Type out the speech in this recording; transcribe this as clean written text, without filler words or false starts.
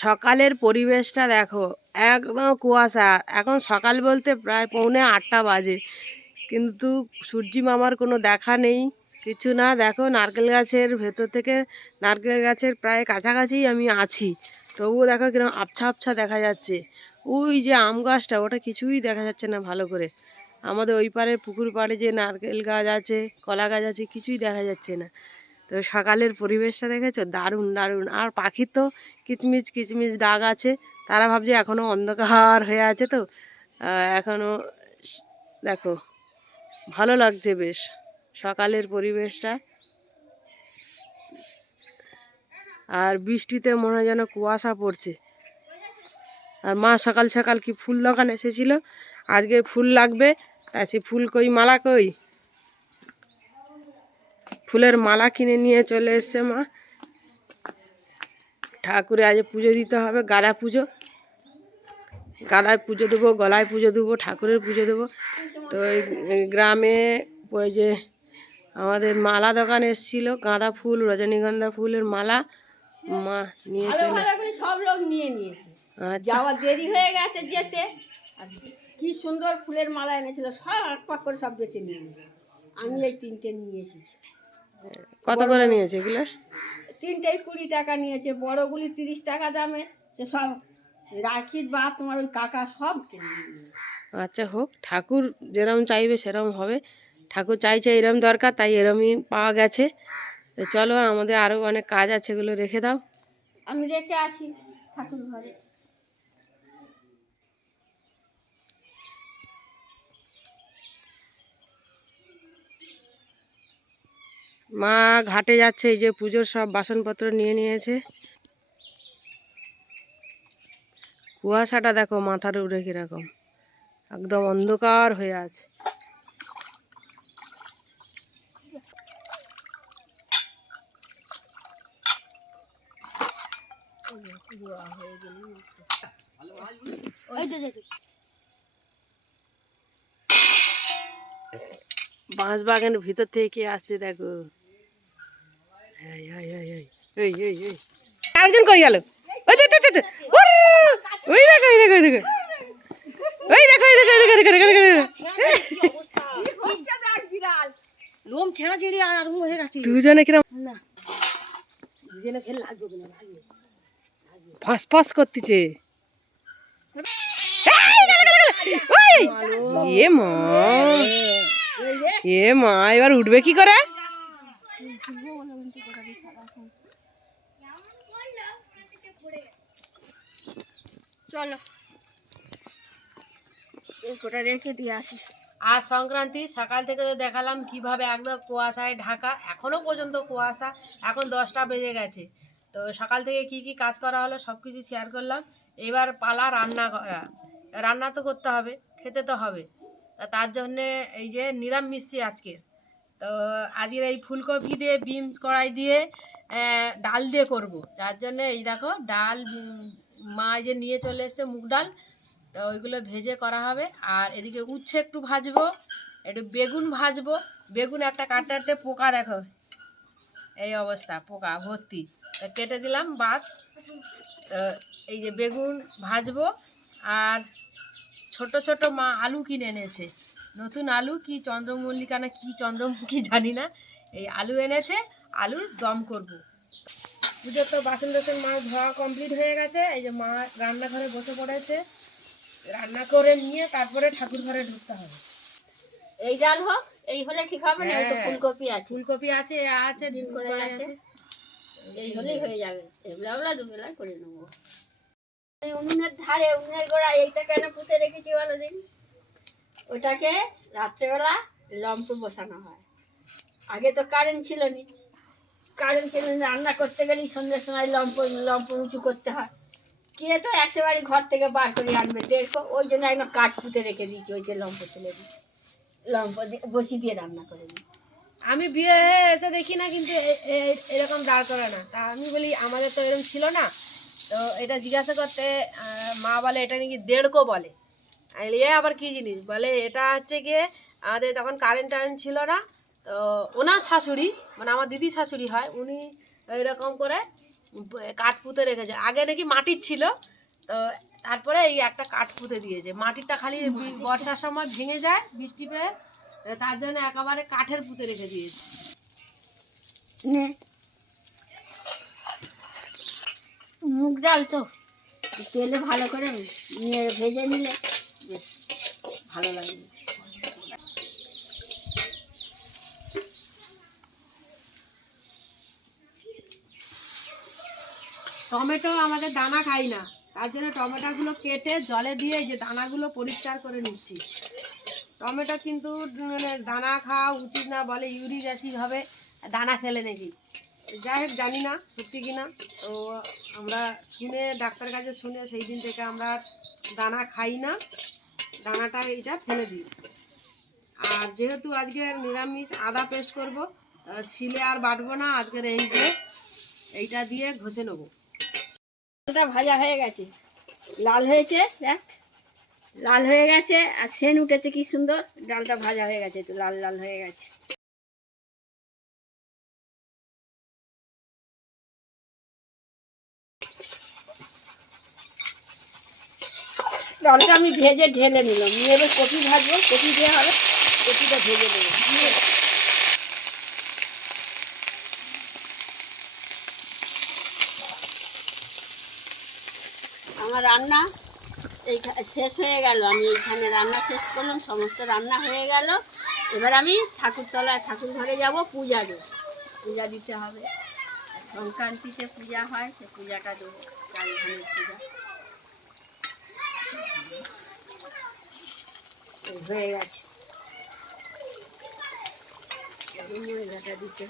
সকালের পরিবেশটা দেখো, একদম কুয়াশা। এখন সকাল বলতে প্রায় 7:45 বাজে, কিন্তু সূর্যি মামার কোনো দেখা নেই, কিছু না। দেখো নারকেল গাছের ভেতর থেকে, নারকেল গাছের প্রায় কাছাকাছি আমি আছি, তবুও দেখো কিরকম আবছা আবছা দেখা যাচ্ছে। ওই যে আম গাছটা, ওটা কিছুই দেখা যাচ্ছে না ভালো করে। আমাদের ওই পারে পুকুর পাড়ে যে নারকেল গাছ আছে, কলা গাছ আছে, কিছুই দেখা যাচ্ছে না। তো সকালের পরিবেশটা দেখেছো, দারুণ দারুণ। আর পাখির তো কিচমিচ কিচমিচ ডাক আছে, তারা ভাবছে এখনও অন্ধকার হয়ে আছে, তো এখনও দেখো ভালো লাগছে বেশ সকালের পরিবেশটা। আর বৃষ্টিতে মনে হয় যেন কুয়াশা পড়ছে। আর মা সকাল সকাল কি ফুল দোকান এসেছিল, আজকে ফুল লাগবে, তাই সে ফুল কই, মালা কই, ফুলের মালা কিনে নিয়ে চলে এসছে মা। ঠাকুরে আজ পুজো দিতে হবে, গাঁদা পুজো, গাদায় পুজো দেবো, গলায় পুজো দেবো, ঠাকুরের পুজো দেবো। তো এই গ্রামে ওই যে আমাদের মালা দোকান এসেছিল, গাঁদা ফুল, রজনীগন্ধা ফুলের মালা মা নিয়ে চলে। সব লোক নিয়ে নিয়েছে, আচ্ছা, যাওয়ার দেরি হয়ে গেছে যেতে। কি সুন্দর ফুলের মালা এনেছিল, সব একপাক করে সব বেছে নিয়ে নিয়েছে। আমি এই 3টে নিয়ে এসেছি। কত করে নিয়েছে এগুলো? 3টেই 20 টাকা নিয়েছে, বড়গুলি 30 টাকা দামে। সে সব রাখির বা তোমার ওই কাকা সব কিনে নিয়ে নিয়েছে। আচ্ছা হোক, ঠাকুর যেরম চাইবে সেরম হবে। ঠাকুর চাইছে এরম দরকার, তাই এরমই পাওয়া গেছে। তো চলো, আমাদের আরও অনেক কাজ আছে, এগুলো রেখে দাও। আমি রেখে আসি ঠাকুর ঘরে। মা ঘাটে যাচ্ছে, এই যে পুজোর সব বাসনপত্র নিয়ে নিয়েছে। কুয়াশাটা দেখো মাথার উপরে কিরকম, একদম অন্ধকার হয়ে আছে। বাঁশ বাগানের ভিতর থেকে কে আসছে দেখো। আরেকজন কই গেল? ওই দেখো, ওই দেখো, ওই দেখো, ওই দেখো, ওই দেখো, ওই দেখো, ওই দেখো, ওই দেখো, ওই দেখো। লোম ছেঁড়া ছেড়ে আরম্ভ হয়ে গেছে। দুজনে কিরম না, দুজনে খেলে লাগবে না, লাগবে। ফাঁস ফাঁস করতেছে। এ মা, এ মা, এবার উঠবে কি করে? চলো ওটা রেখে দিয়ে আসি। আজ সংক্রান্তি, সকাল থেকে তো দেখালাম কিভাবে একদম কুয়াশায় ঢাকা, এখনো পর্যন্ত কুয়াশা। এখন 10টা বেজে গেছে। তো সকাল থেকে কি কি কাজ করা হলো সব কিছু শেয়ার করলাম। এবার পালা রান্না করা। রান্না তো করতে হবে, খেতে তো হবে। তার জন্যে এই যে নিরামিষি আজকে। তো আজকের এই ফুলকপি দিয়ে, বিনস কড়াই দিয়ে ডাল দিয়ে করব। যার জন্যে এই দেখো ডাল, মা যে নিয়ে চলে এসছে মুগ ডাল, তো ওইগুলো ভেজে করা হবে। আর এদিকে উচ্ছে একটু ভাজবো, একটু বেগুন ভাজবো। বেগুন একটা কাটতে পোকা দেখো, এই অবস্থা, পোকা ভর্তি। তো কেটে দিলাম বাদ। তো এই যে বেগুন ভাজবো। আর ছোট ছোট মা আলু কিনে এনেছে, নতুন আলু, কি চন্দ্রমল্লিকা না কি চন্দ্রমুখী জানি না, এই আলু এনেছে, আলুর দম করব। পুজোর তো বাসন টাসন মা ধোয়া কমপ্লিট হয়ে গেছে। এই যে মা রান্নাঘরে বসে পড়েছে, রান্না করে নিয়ে তারপরে ঠাকুর ঘরে ঢুকতে হবে। এই ডাল হোক, এই হলে ঠিক হবে না। ওই তো ফুলকপি আছে, ফুলকপি আছে, আছে ডিম করে আছে, এই হলেই হয়ে যাবে। এগুলা আমরা দুবেলা করে নেবো। উনুনের ধারে, উনুনের গোড়া এইটা কেন পুঁতে রেখেছি বলো দিন? ওটাকে রাত্রেবেলা লম্প বসানো হয়। আগে তো কারেন্ট ছিল নি, কারেন্ট ছিল না, রান্না করতে গেলেই সন্ধ্যের সময় লম্প উঁচু করতে হয়। কে তো একেবারে ঘর থেকে বার করে আনবে দেখো, ওই জন্য একদম কাঠ পুঁতে রেখে দিয়েছি। ওই যে লম্প তুলে দিই, লম্প বসিয়ে দিয়ে রান্না করে দিই। আমি বিয়ে হয়ে এসে দেখি না কিন্তু এরকম দাঁড় করে না। তা আমি বলি আমাদের তো এরকম ছিল না। তো এটা জিজ্ঞাসা করতে মা বলে এটা নাকি দেড়কো বলে। আমি বলি, আবার কি জিনিস? বলে এটা হচ্ছে গিয়ে আমাদের তখন কারেন্ট টারেন্ট ছিল না। তো ওনার শাশুড়ি, মানে আমার দিদি শাশুড়ি হয়, উনি এরকম করে কাঠ পুঁতে রেখেছে। আগে নাকি মাটির ছিল, তো তারপরে এই একটা কাঠ পুঁতে দিয়েছে। মাটিরটা খালি বর্ষার সময় ভেঙে যায় বৃষ্টি পেয়ে, তার জন্য একেবারে কাঠের পুঁতে রেখে দিয়েছে। নে মুগ ডাল তো তেলে ভালো করে নিয়ে ভেজে নিলে বেশ ভালো লাগবে। টমেটো আমাদের দানা খাই না, তার জন্য টমেটোগুলো কেটে জলে দিয়ে যে দানাগুলো পরিষ্কার করে নিচ্ছি। টমেটো কিন্তু মানে দানা খাওয়া উচিত না, বলে ইউরিক অ্যাসিড হবে দানা খেলে নাকি। যাই হোক জানি না সত্যি কিনা, তো আমরা শুনে ডাক্তারের কাছে শুনে সেই দিন থেকে আমরা দানা খাই না, দানাটা এইটা ফেলে দিই। আর যেহেতু আজকে নিরামিষ আদা পেস্ট করব, শিলে আর বাটবো না, আজকের এই যে এইটা দিয়ে ঘষে নেবো। ডালটা ভাজা হয়ে গেছে, লাল হয়েছে, দেখ লাল হয়ে গেছে আর সেন উঠেছে কি সুন্দর। ডালটা ভাজা হয়ে গেছে, তো লাল লাল হয়ে গেছে। ডালটা আমি ভেজে ঢেলে নিলাম, নিয়ে এবার কপি ভাজবো, কপি দেওয়া হবে, কপিটা ভেজে দেবো। আমার রান্না এই শেষ হয়ে গেল, আমি এইখানে রান্না শেষ করলাম, সমস্ত রান্না হয়ে গেল। এবার আমি ঠাকুরতলায় ঠাকুর ঘরে যাব, পূজা দেবো, পূজা দিতে হবে। সংক্রান্তিতে পূজা হয়, সে পূজাটা দেবো, চাল ধানের পূজা। হয়ে গেছে, দিতে